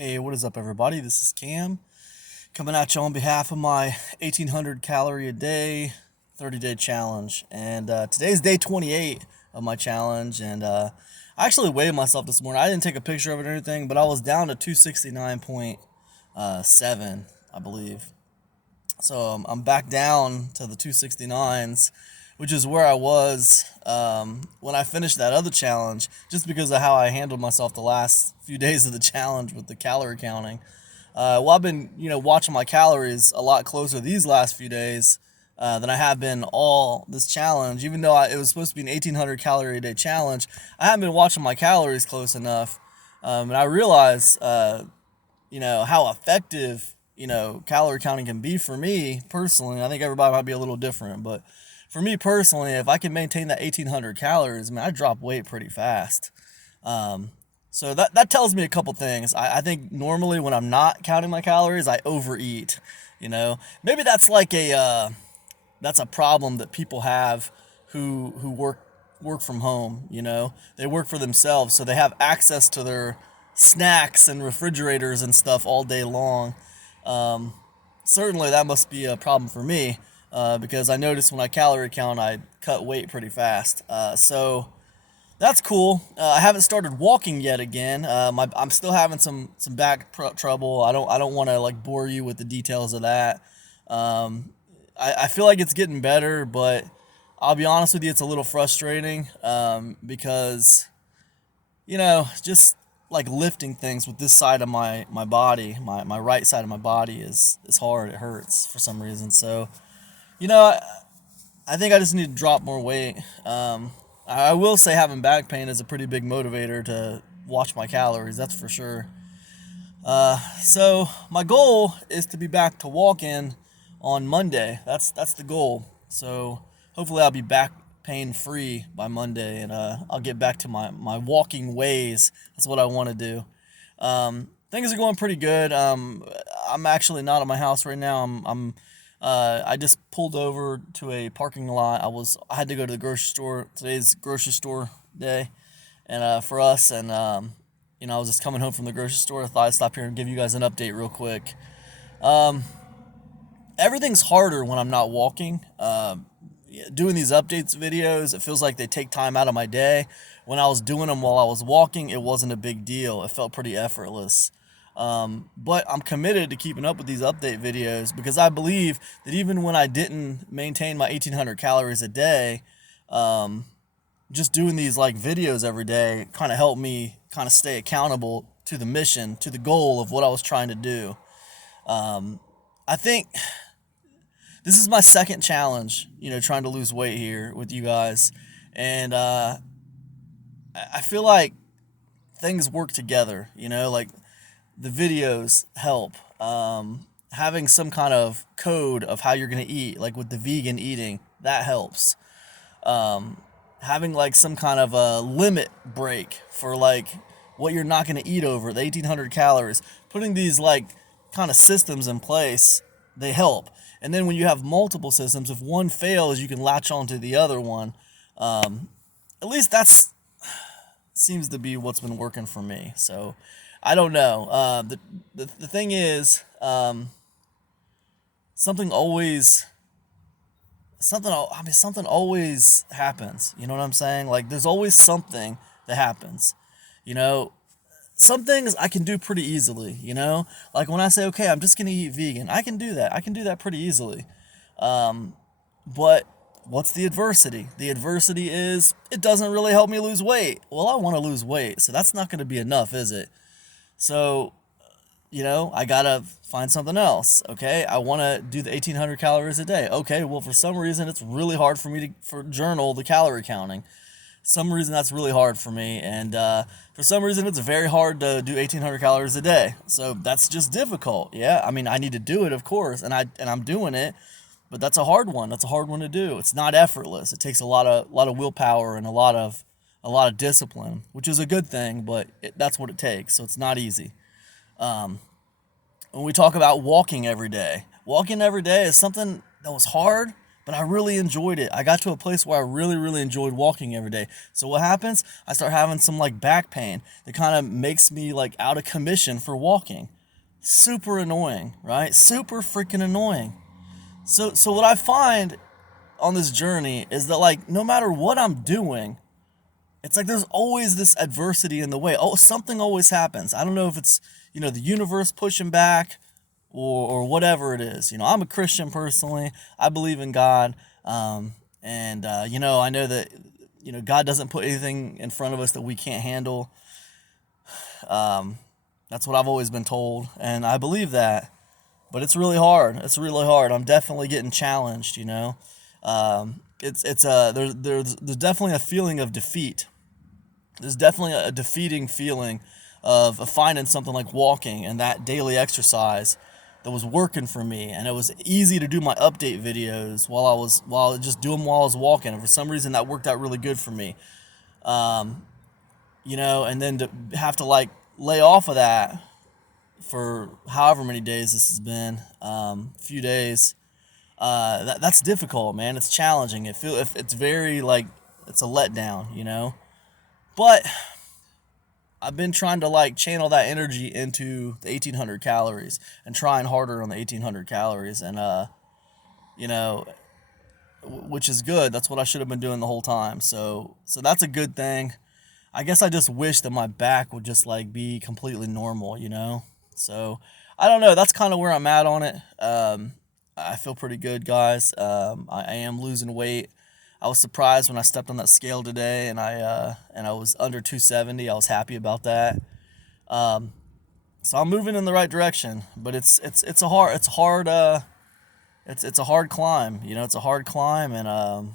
Hey, what is up, everybody? This is Cam coming at you on behalf of my 1800 calorie a day 30-day challenge. And today's day 28 of my challenge. And I actually weighed myself this morning. I didn't take a picture of it or anything, but I was down to 269.7, I believe. So I'm back down to the 269s, which is where I was when I finished that other challenge, just because of how I handled myself the last few days of the challenge with the calorie counting. Well, I've been, watching my calories a lot closer these last few days than I have been all this challenge. Even though it was supposed to be an 1800 calorie a day challenge, I haven't been watching my calories close enough. And I realize, how effective, calorie counting can be for me personally. I think everybody might be a little different, but for me personally, if I can maintain that 1800 calories, I drop weight pretty fast. So that tells me a couple things. I think normally when I'm not counting my calories, I overeat. Maybe that's like that's a problem that people have who work from home. They work for themselves, so they have access to their snacks and refrigerators and stuff all day long. Um, Certainly that must be a problem for me because I noticed when I calorie count, I cut weight pretty fast. So that's cool. I haven't started walking yet again. I'm still having some back trouble. I don't want to like bore you with the details of that. Um, I feel like it's getting better, but I'll be honest with you, it's a little frustrating because just like lifting things with this side of my body, my right side of my body is hard. It hurts for some reason. So you know, I, I think I just need to drop more weight. I will say having back pain is a pretty big motivator to watch my calories. That's for sure. So my goal is to be back to walking on Monday. That's the goal. So hopefully I'll be back pain free by Monday, and I'll get back to my walking ways. That's what I want to do. Things are going pretty good. I'm actually not at my house right now. I just pulled over to a parking lot. I had to go to the grocery store. Today's grocery store day, and for us, and I was just coming home from the grocery store. I thought I'd stop here and give you guys an update real quick. Um, Everything's harder when I'm not walking. Yeah, doing these updates videos, it feels like they take time out of my day. When I was doing them while I was walking, it wasn't a big deal. It felt pretty effortless. But I'm committed to keeping up with these update videos because I believe that even when I didn't maintain my 1800 calories a day, um, just doing these like videos every day kind of helped me kind of stay accountable to the mission, to the goal of what I was trying to do. Um, I think this is my second challenge, trying to lose weight here with you guys. And I feel like things work together, like the videos help. Having some kind of code of how you're going to eat, like with the vegan eating, that helps. Um, Having like some kind of a limit break for like what you're not going to eat over the 1800 calories, putting these like kind of systems in place, they help. And then when you have multiple systems, if one fails, you can latch on to the other one. Um, at least that's seems to be what's been working for me. So I don't know. The thing is, something always something always happens. You know what I'm saying? Like there's always something that happens. You know, some things I can do pretty easily. Like when I say, okay, I'm just gonna eat vegan, I can do that. I can do that pretty easily. Um, but what's the adversity? The adversity is it doesn't really help me lose weight. Well, I want to lose weight, so that's not going to be enough, is it? So, I gotta find something else. Okay, I want to do the 1800 calories a day. Okay, well, for some reason, it's really hard for me for journal the calorie counting. Some reason that's really hard for me, and for some reason it's very hard to do 1800 calories a day. So that's just difficult. Yeah, I mean, I need to do it, of course, and I'm doing it, but that's a hard one. That's a hard one to do. It's not effortless. It takes a lot of willpower and a lot of discipline, which is a good thing, but that's what it takes. So it's not easy. Um, when we talk about walking every day is something that was hard, but I really enjoyed it. I got to a place where I really, really enjoyed walking every day. So what happens? I start having some like back pain that kind of makes me like out of commission for walking. Super annoying, right? Super freaking annoying. So what I find on this journey is that like no matter what I'm doing, it's like there's always this adversity in the way. Oh, something always happens. I don't know if it's, the universe pushing back or whatever it is. I'm a Christian personally. I believe in God. And I know that, God doesn't put anything in front of us that we can't handle. That's what I've always been told. And I believe that. But it's really hard. It's really hard. I'm definitely getting challenged. There's definitely a feeling of defeat. There's definitely a defeating feeling of finding something like walking and that daily exercise that was working for me, and it was easy to do my update videos while I was just doing them while I was walking, and for some reason that worked out really good for me. And then to have to like lay off of that for however many days this has been, few days. That's difficult, man. It's challenging. If it's very like it's a letdown. But I've been trying to like channel that energy into the 1800 calories and trying harder on the 1800 calories, and you know, which is good. That's what I should have been doing the whole time. So that's a good thing. I guess I just wish that my back would just like be completely normal. So I don't know. That's kind of where I'm at on it. I feel pretty good, guys. I am losing weight. I was surprised when I stepped on that scale today, and I was under 270. I was happy about that. So I'm moving in the right direction, but it's a hard climb. It's a hard climb, and I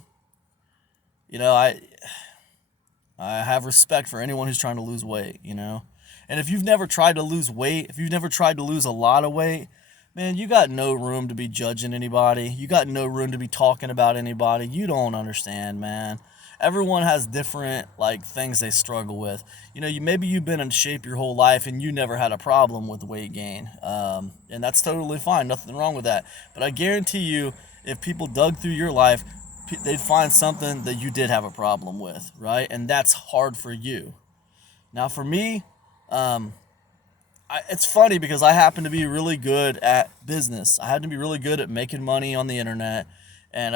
have respect for anyone who's trying to lose weight. And if you've never tried to lose weight, if you've never tried to lose a lot of weight, man, you got no room to be judging anybody. You got no room to be talking about anybody. You don't understand, man. Everyone has different like things they struggle with. Maybe you've been in shape your whole life and you never had a problem with weight gain, and that's totally fine. Nothing wrong with that. But I guarantee you, if people dug through your life, they'd find something that you did have a problem with, right? And that's hard for you. Now, for me, it's funny because I happen to be really good at business. I happen to be really good at making money on the internet, and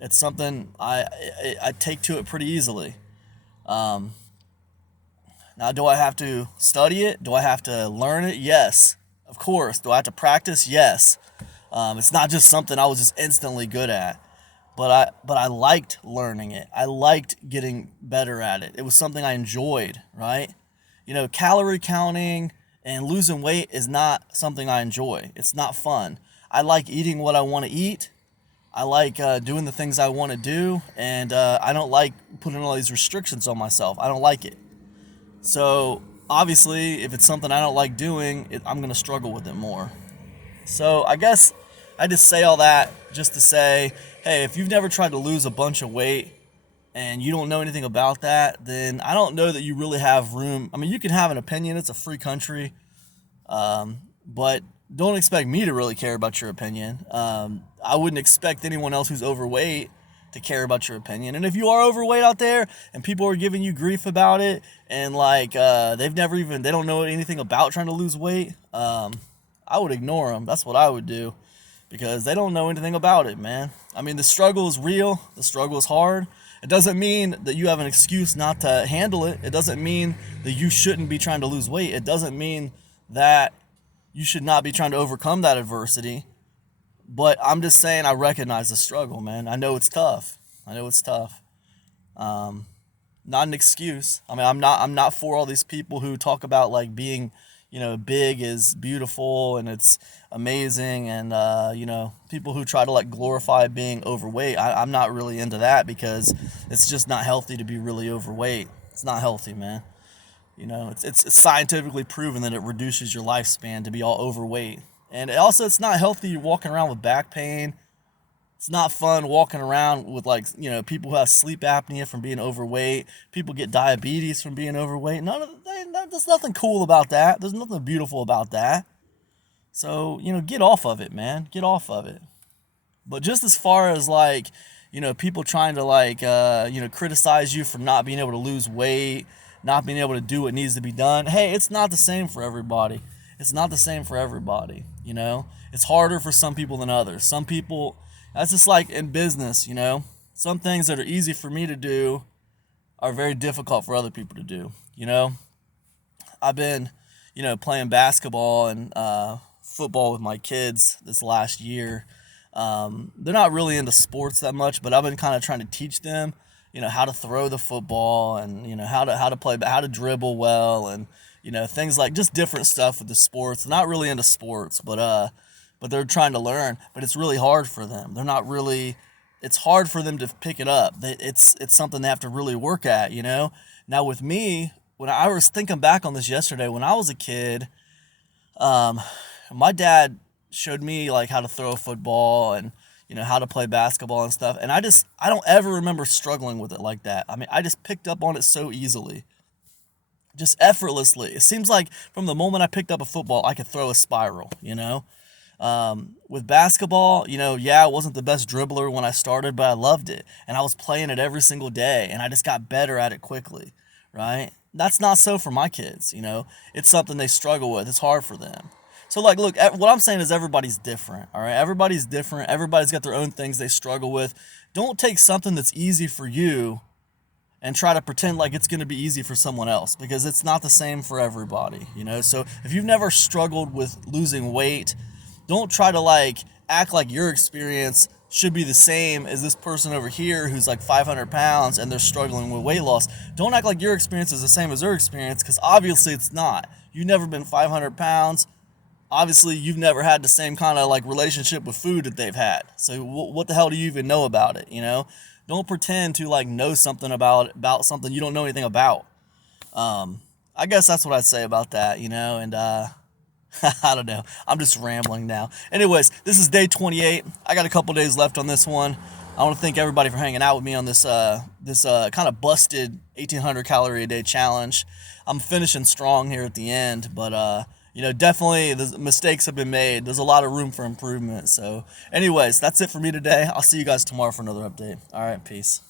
it's something I take to it pretty easily. Um, Now, do I have to study it? Do I have to learn it? Yes, of course. Do I have to practice? Yes. It's not just something I was just instantly good at, but I liked learning it. I liked getting better at it. It was something I enjoyed, right? Calorie counting and losing weight is not something I enjoy. It's not fun. I like eating what I want to eat. I like doing the things I want to do, and I don't like putting all these restrictions on myself. I don't like it. So obviously, if it's something I don't like doing, I'm going to struggle with it more. So I guess I just say all that just to say, hey, if you've never tried to lose a bunch of weight and you don't know anything about that, then I don't know that you really have room. I mean, you can have an opinion. It's a free country. But don't expect me to really care about your opinion. I wouldn't expect anyone else who's overweight to care about your opinion. And if you are overweight out there and people are giving you grief about it, and like they don't know anything about trying to lose weight, I would ignore them. That's what I would do, because they don't know anything about it, man. I mean, the struggle is real. The struggle is hard. It doesn't mean that you have an excuse not to handle it. It doesn't mean that you shouldn't be trying to lose weight. It doesn't mean that you should not be trying to overcome that adversity. But I'm just saying, I recognize the struggle, man. I know it's tough. Not an excuse. I mean, I'm not for all these people who talk about like being, big is beautiful and it's amazing, and people who try to like glorify being overweight. I'm not really into that, because it's just not healthy to be really overweight. It's not healthy, man. It's scientifically proven that it reduces your lifespan to be all overweight. And it's not healthy walking around with back pain. It's not fun walking around with people who have sleep apnea from being overweight. People get diabetes from being overweight. There's nothing cool about that. There's nothing beautiful about that. So, get off of it, man. Get off of it. But just as far as like, people trying to like, criticize you for not being able to lose weight, not being able to do what needs to be done. Hey, it's not the same for everybody. It's not the same for everybody. It's harder for some people than others. Some people, that's just like in business. Some things that are easy for me to do are very difficult for other people to do. I've been, playing basketball and football with my kids this last year. They're not really into sports that much, but I've been kind of trying to teach them, how to throw the football and how to play, how to dribble well, and things like just different stuff with the sports. They're not really into sports, but they're trying to learn. But it's really hard for them. They're not really. It's hard for them to pick it up. It's something they have to really work at. Now with me, when I was thinking back on this yesterday, when I was a kid, um, my dad showed me like how to throw a football and how to play basketball and stuff. And I don't ever remember struggling with it like that. I mean, I just picked up on it so easily, just effortlessly. It seems like from the moment I picked up a football, I could throw a spiral. With basketball, yeah, I wasn't the best dribbler when I started, but I loved it. And I was playing it every single day, and I just got better at it quickly, right? That's not so for my kids. It's something they struggle with. It's hard for them. So, like, look, what I'm saying is everybody's different, all right? Everybody's different. Everybody's got their own things they struggle with. Don't take something that's easy for you and try to pretend like it's going to be easy for someone else, because it's not the same for everybody. So if you've never struggled with losing weight, don't try to like act like your experience should be the same as this person over here who's like 500 pounds and they're struggling with weight loss. Don't act like your experience is the same as their experience, because obviously it's not. You've never been 500 pounds. Obviously you've never had the same kind of like relationship with food that they've had. So what the hell do you even know about it? Don't pretend to like know something about something you don't know anything about. I guess that's what I'd say about that. And I don't know. I'm just rambling now. Anyways, this is day 28. I got a couple days left on this one. I want to thank everybody for hanging out with me on this kind of busted 1,800 calorie a day challenge. I'm finishing strong here at the end, but definitely the mistakes have been made. There's a lot of room for improvement. So, anyways, that's it for me today. I'll see you guys tomorrow for another update. All right, peace.